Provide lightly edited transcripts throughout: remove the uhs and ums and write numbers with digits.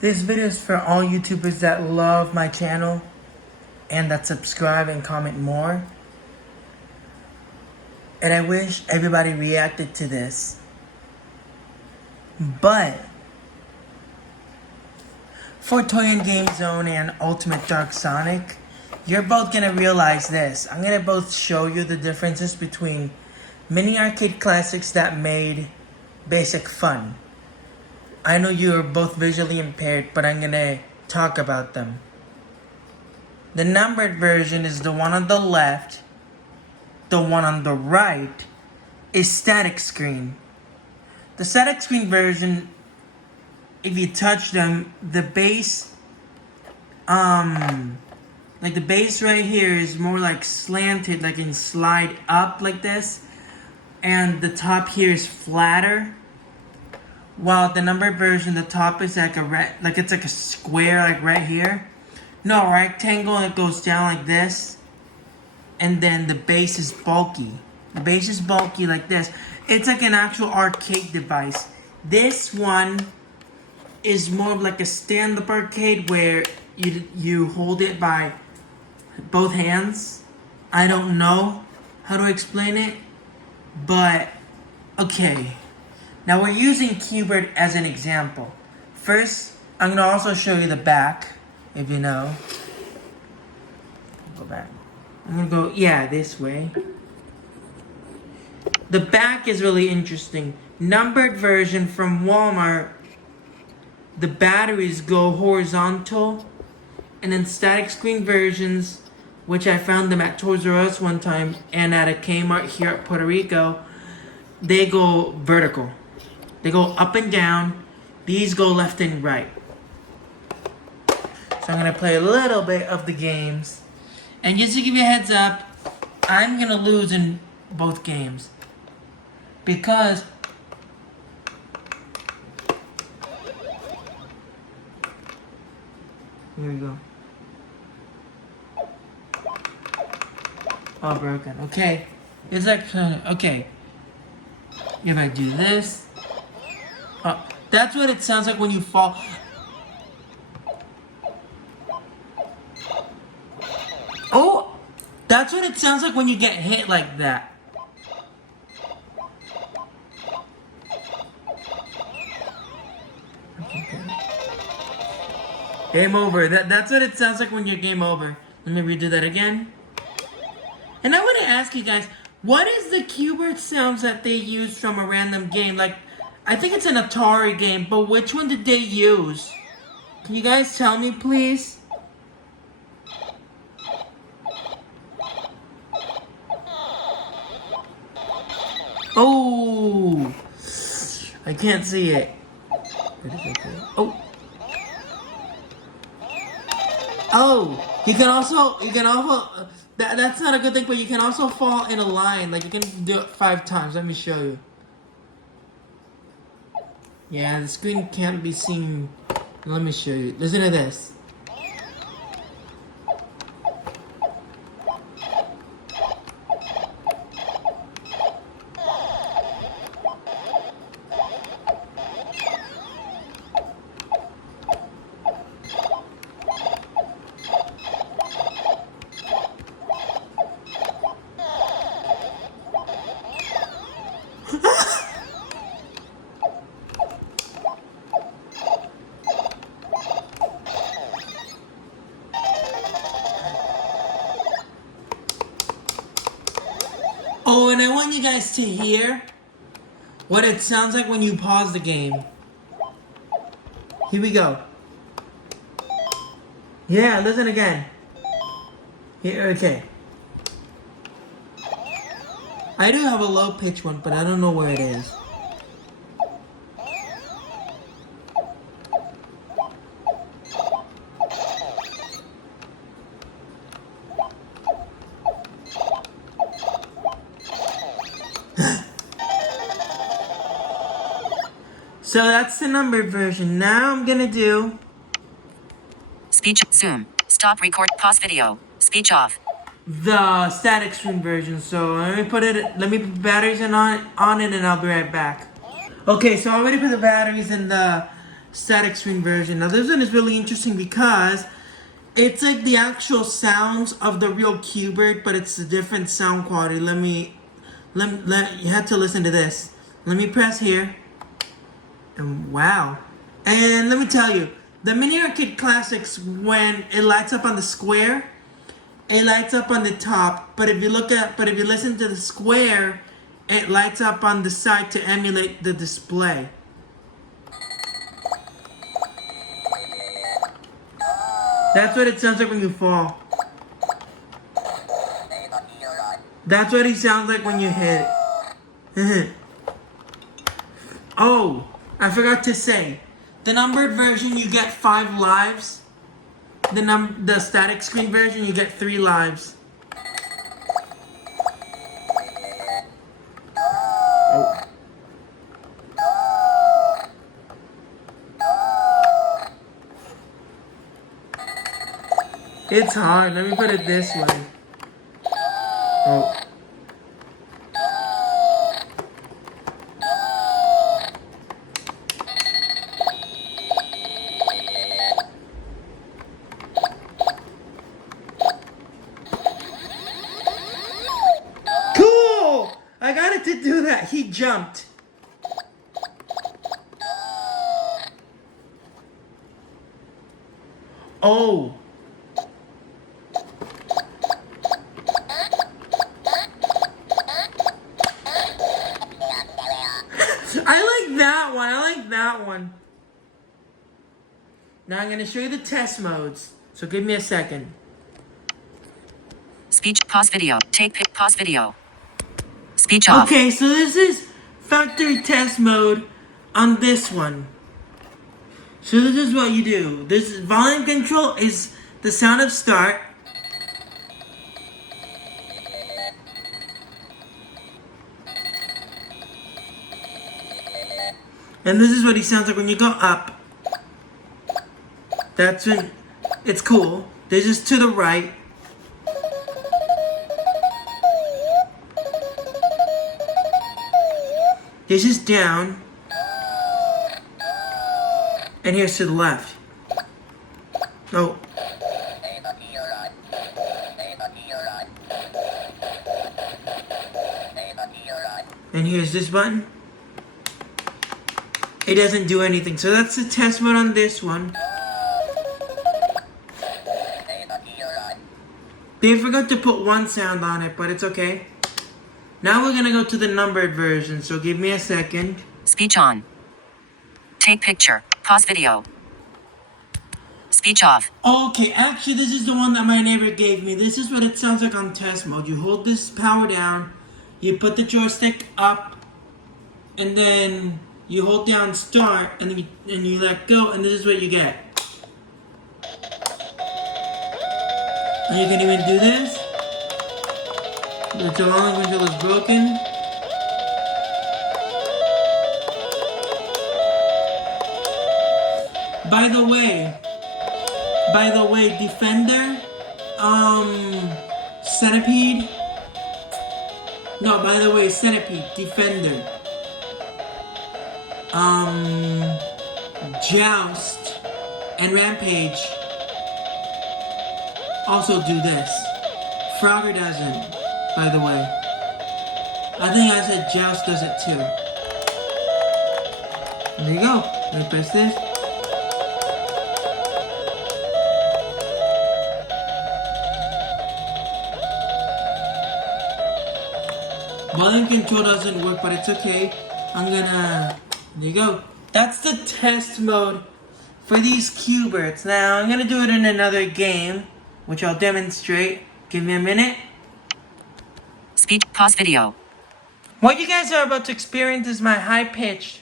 This video is for all YouTubers that love my channel and that subscribe and comment more. And I wish everybody reacted to this. But for Toy and Game Zone and Ultimate Dark Sonic, you're both gonna realize this. I'm gonna both show you the differences between mini arcade classics that made basic fun. I know you are both visually impaired, but I'm gonna talk about them. The numbered version is the one on the left. The one on the right is static screen. The static screen version, if you touch them, the base, like the base right here is more like slanted, like in slide up like this. And the top here is flatter. While the numbered version, the top is like it's like a square, like right here. No, rectangle, and it goes down like this. And then the base is bulky. The base is bulky like this. It's like an actual arcade device. This one is more of like a stand-up arcade where you hold it by both hands. I don't know how to explain it, but okay. Now we're using Q*bert as an example. First, I'm gonna also show you the back, if you know. Go back. I'm gonna go, yeah, this way. The back is really interesting. Numbered version from Walmart, the batteries go horizontal, and then static screen versions, which I found them at Toys R Us one time and at a Kmart here at Puerto Rico, they go vertical. They go up and down. These go left and right. So I'm gonna play a little bit of the games. And just to give you a heads up, I'm gonna lose in both games. Because here we go. All broken. Okay. It's like, okay. If I do this. That's what it sounds like when you fall. Oh! That's what it sounds like when you get hit like that. Game over. That's what it sounds like when you're game over. Let me redo that again. And I want to ask you guys, what is the Q*bert sounds that they use from a random game? Like, I think it's an Atari game, but which one did they use? Can you guys tell me, please? Oh! I can't see it. Oh! Oh! You can also, that's not a good thing, but you can also fall in a line. Like, you can do it 5 times. Let me show you. Yeah, the screen can't be seen. Let me show you. Listen to this. Oh, and I want you guys to hear what it sounds like when you pause the game. Here we go. Yeah, listen again. Here, okay. I do have a low pitch one, but I don't know where it is. So that's the numbered version. Now I'm gonna do speech, zoom, stop record, pause video, speech off. The static screen version. So let me put batteries on it and I'll be right back. Okay, so I already put the batteries in the static screen version. Now this one is really interesting because it's like the actual sounds of the real Q*bert, but it's a different sound quality. You have to listen to this. Let me press here. And wow. And let me tell you, the Mini Arcade Classics, when it lights up on the square, it lights up on the top. But if you listen to the square, it lights up on the side to emulate the display. That's what it sounds like when you fall. That's what it sounds like when you hit it. Oh, I forgot to say, the numbered version you get 5 lives. The static screen version you get 3 lives. Oh. It's hard. Let me put it this way. Oh. Cool! I got it to do that. He jumped. Oh. I like that one. I like that one. Now I'm going to show you the test modes. So give me a second. Speech. Pause video. Pause video. Speech off. Okay, so this is factory test mode on this one. So this is what you do. This volume control is the sound of start. And this is what he sounds like when you go up. That's when it's cool. This is to the right. This is down. And here's to the left. Oh. And here's this button. It doesn't do anything. So that's the test mode on this one. They forgot to put one sound on it, but it's okay. Now we're gonna go to the numbered version, so give me a second. Speech on. Take picture. Pause video. Speech off. Okay, actually this is the one that my neighbor gave me. This is what it sounds like on test mode. You hold this power down, you put the joystick up, and then you hold down start, and you let go, and this is what you get. And you can even do this. The long window is broken. By the way, Defender, Centipede. No, by the way, Centipede, Defender, Joust, and Rampage also do this. Frogger doesn't, by the way. I think I said Joust does it too. There you go. Let me press this. Volume control doesn't work, but it's okay. There you go. That's the test mode for these Q*berts. Now, I'm gonna do it in another game, which I'll demonstrate. Give me a minute. Speech. Pause video. What you guys are about to experience is my high-pitched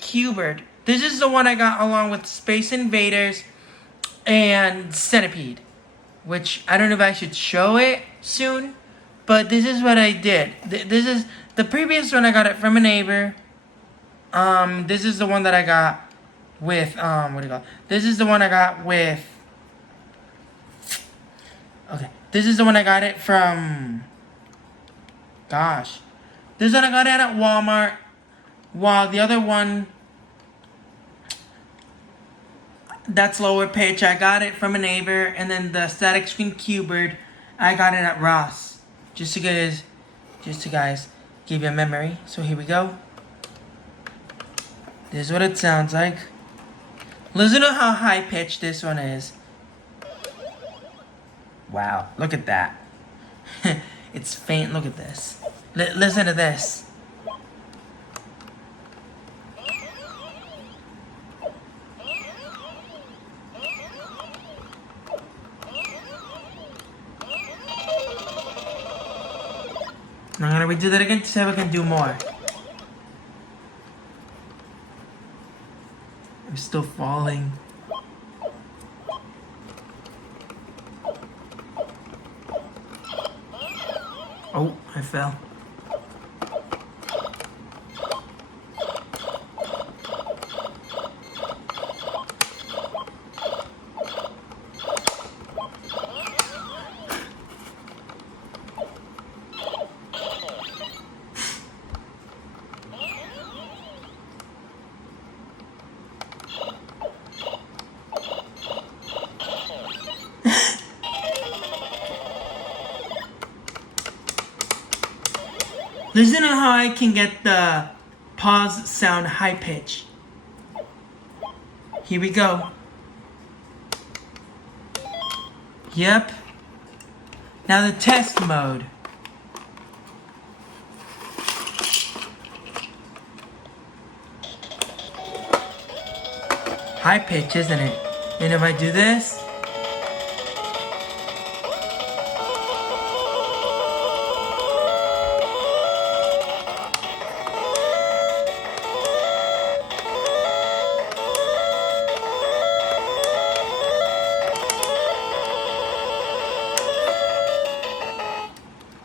Q*bert. This is the one I got along with Space Invaders and Centipede, which I don't know if I should show it soon. But this is what I did. This is the previous one. I got it from a neighbor. This is the one that I got with what do you call it? This is the one I got with. Okay, this is the one I got it from. Gosh, this one I got it at Walmart. While the other one, that's lower pitch. I got it from a neighbor, and then the static screen keyboard, I got it at Ross. Just to guys give you a memory. So here we go. This is what it sounds like. Listen to how high pitched this one is. Wow, look at that. It's faint. Look at this. Listen to this. I'm gonna redo that again to see if I can do more. I'm still falling. Oh, I fell. Listen to how I can get the pause sound high pitch. Here we go. Yep. Now the test mode. High pitch, isn't it? And if I do this,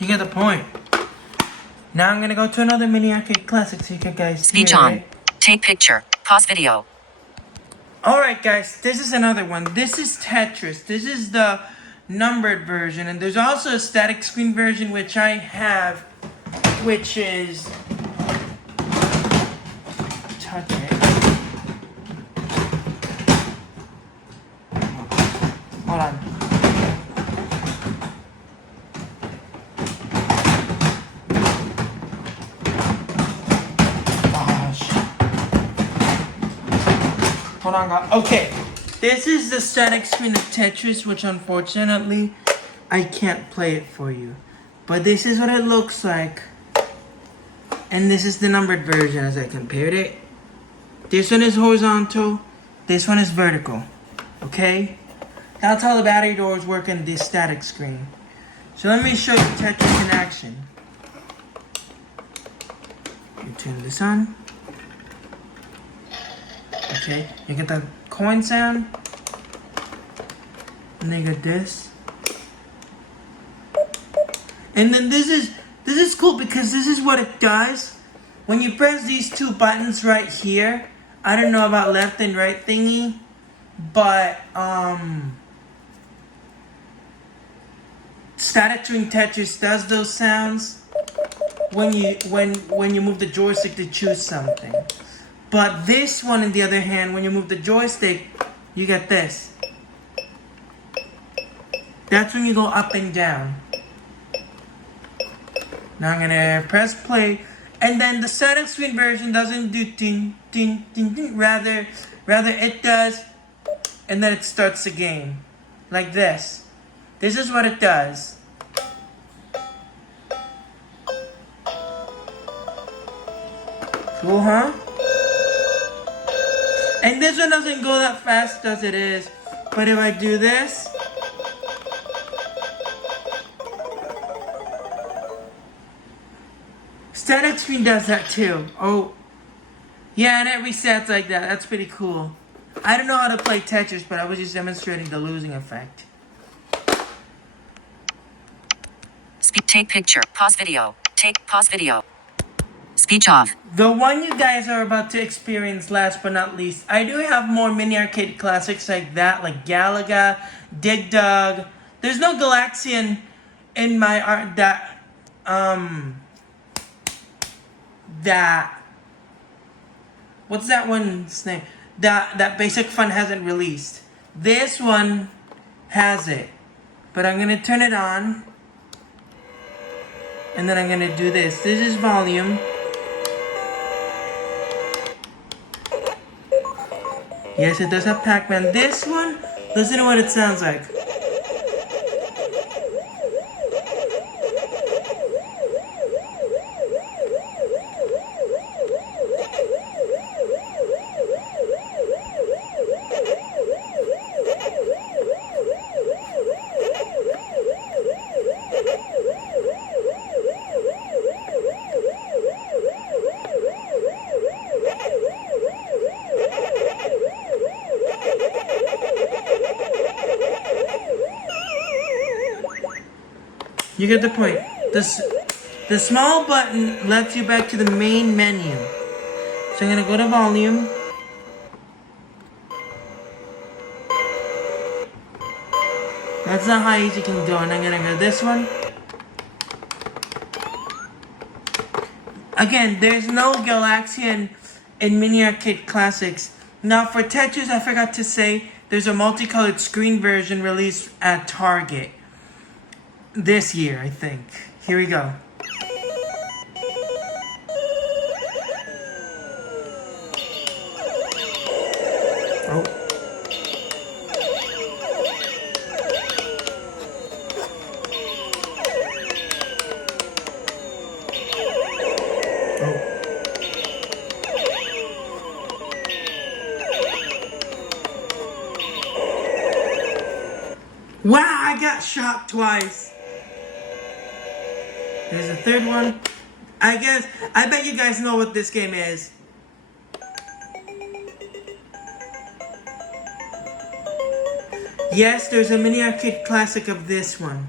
you get the point. Now I'm gonna go to another mini arcade classic so you can guys Speech hear on. it. Take picture. Pause video. Alright guys, this is another one. This is Tetris. This is the numbered version, and there's also a static screen version which I have, which is touch it. Hold on. Hold on, guys. Okay, this is the static screen of Tetris, which unfortunately I can't play it for you. But this is what it looks like. And this is the numbered version as I compared it. This one is horizontal, this one is vertical. Okay? That's how the battery doors work in this static screen. So let me show you Tetris in action. You turn this on. Okay, you get the coin sound, and then you get this, and then this is cool because this is what it does when you press these two buttons right here. I don't know about left and right thingy, but static string Tetris does those sounds when you move the joystick to choose something. But this one, on the other hand, when you move the joystick, you get this. That's when you go up and down. Now I'm gonna press play, and then the static screen version doesn't do ding ding ding ding. Rather it does, and then it starts the game, like this. This is what it does. Cool, huh? And this one doesn't go that fast as it is. But if I do this, static screen does that too. Oh, yeah, and it resets like that. That's pretty cool. I don't know how to play Tetris, but I was just demonstrating the losing effect. Take picture. Pause video. Pause video. Speech off. The one you guys are about to experience, last but not least, I do have more mini arcade classics like that, like Galaga, Dig Dug. There's no Galaxian in my art that what's that one's name? that Basic Fun hasn't released. This one has it. But I'm gonna turn it on. And then I'm gonna do this. This is volume. Yes, it does have Pac-Man. This one, listen to what it sounds like. You get the point. The small button lets you back to the main menu. So I'm gonna go to volume. That's the highest you can go, and I'm gonna go this one. Again, there's no Galaxian in Mini Arcade Classics. Now for Tetris, I forgot to say, there's a multicolored screen version released at Target this year, I think. Here we go. Oh. Oh. Wow, I got shot twice. There's a third one. I bet you guys know what this game is. Yes, there's a Mini Arcade Classic of this one.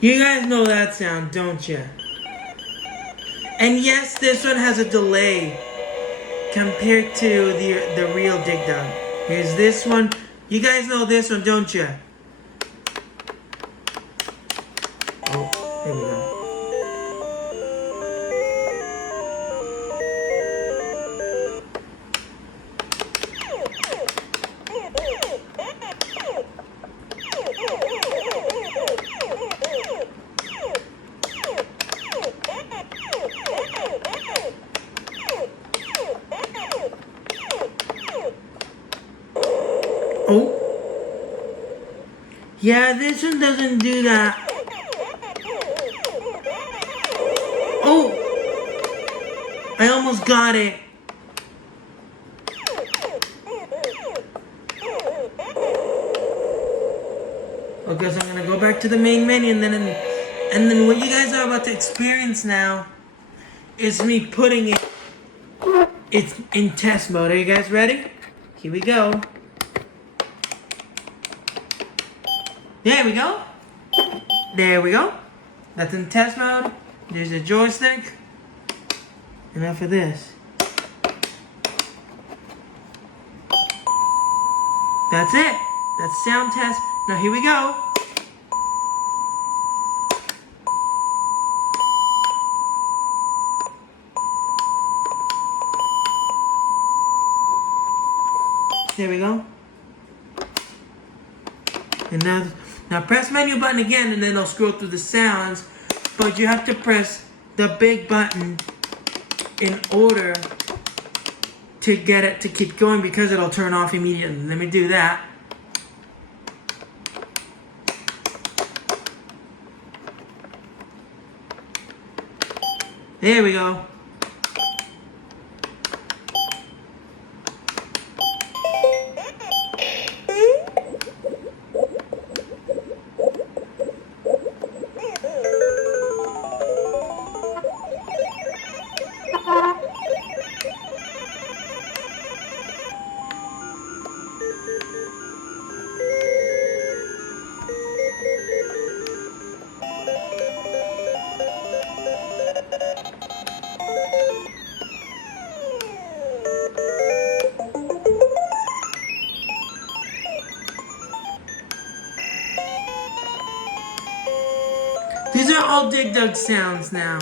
You guys know that sound, don't you? And yes, this one has a delay compared to the real Dig Dug. Here's this one. You guys know this one, don't you? Oh, here we go. Oh. Yeah, this one doesn't do that. Oh. I almost got it. Okay, so I'm gonna go back to the main menu and then what you guys are about to experience now is me putting it in test mode. Are you guys ready? Here we go. There we go. There we go. That's in test mode. There's a joystick. And now for this. That's it. That's sound test. Now here we go. There we go. And now press menu button again and then it'll scroll through the sounds. But you have to press the big button in order to get it to keep going because it'll turn off immediately. Let me do that. There we go. These are all Dig Dug sounds now.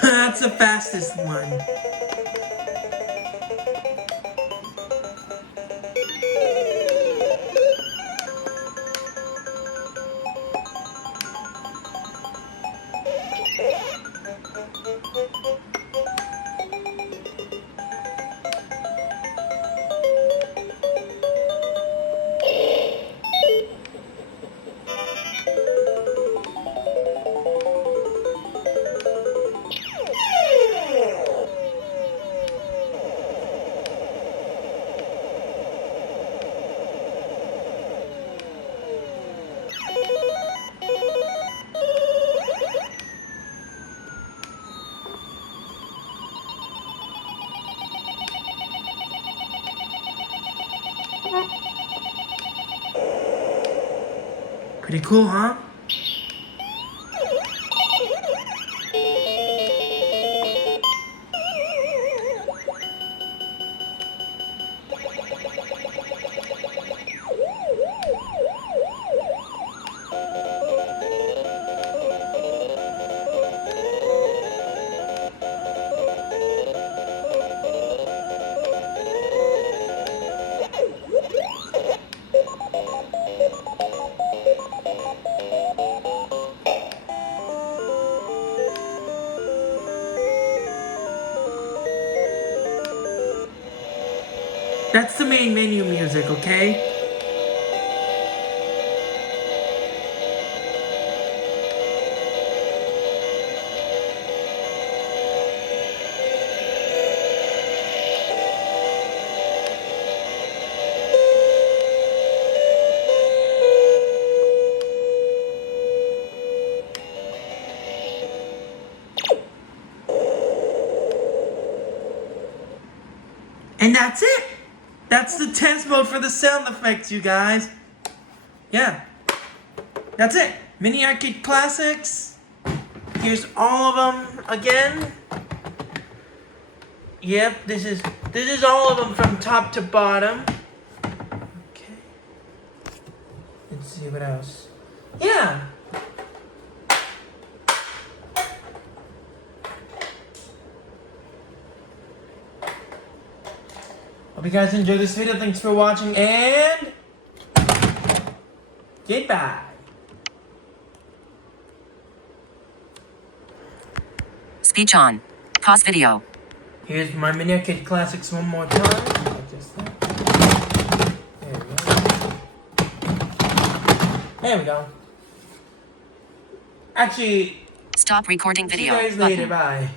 That's the fastest one. Pretty cool, huh? That's the main menu music, okay? And that's it! That's the tense mode for the sound effects, you guys. Yeah. That's it. Mini Arcade Classics. Here's all of them again. Yep, this is all of them from top to bottom. Okay. Let's see what else. Yeah. Hope you guys enjoyed this video. Thanks for watching and goodbye. Speech on. Pause video. Here's my Mini Arcade Classics one more time. Like just that. There we go. There we go. Actually, Stop recording video. see you guys later. Button. Bye.